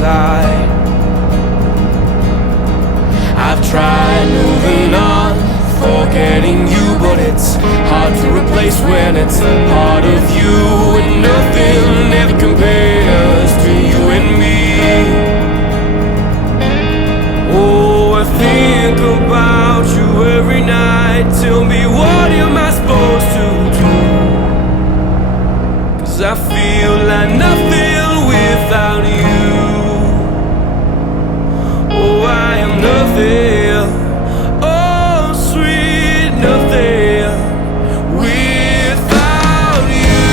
side. I've tried moving on, forgetting you, but it's hard to replace when it's part of you, and nothing ever compares to you and me. Oh, I think about you every night. Tell me, what am I supposed to do? 'Cause I feel like nothing without you. Oh, I am nothing. Oh, sweet nothing without you.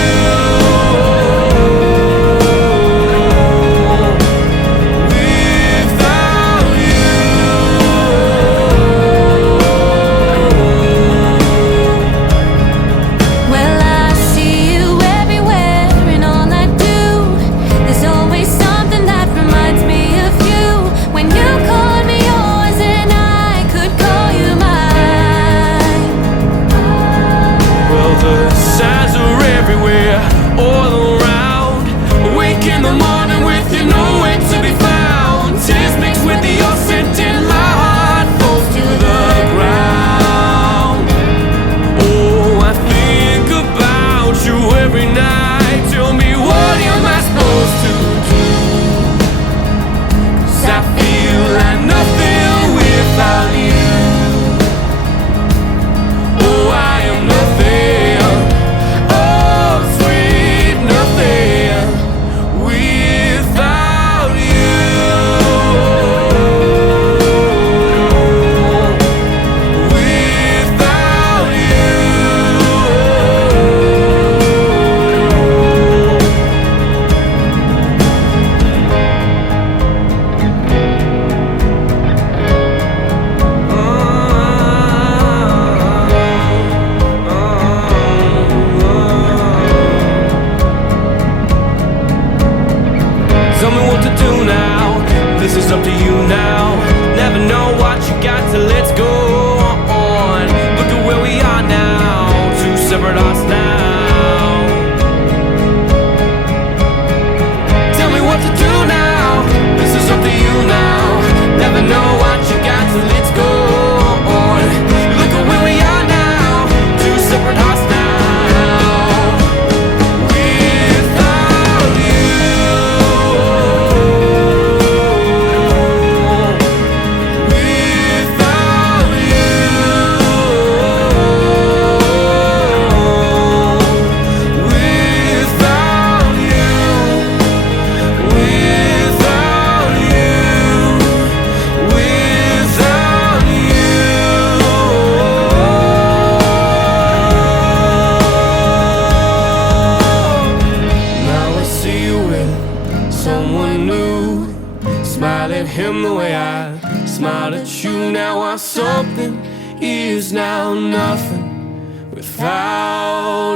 Without you. Well, I see you everywhere in all I do. There's always something that reminds me of you. When you call me yours and I could call you mine. Well, the signs are everywhere, all around. Awake in the morning with you nowhere to be found. Tears mixed with your scent and my heart falls to the ground. Oh, I think about you every night. Tell me, what am I supposed to do? 'Cause I feel like nothing without you. Oh, I am nothing. Oh, sweet nothing without you. Without you. Tell me what to do now. This is up to you now. Never know what you got till let's go on. Look at where we are now. Two separate hearts now. Tell me what to do now. This is up to you now. Never know what you got till let's go on. Look at where we are now. Two separate hearts now. Without you. Without you. Without you. Without you. Without you. Now I see you with someone new. Smile at him the way I smiled at you. Now I'm something is now nothing without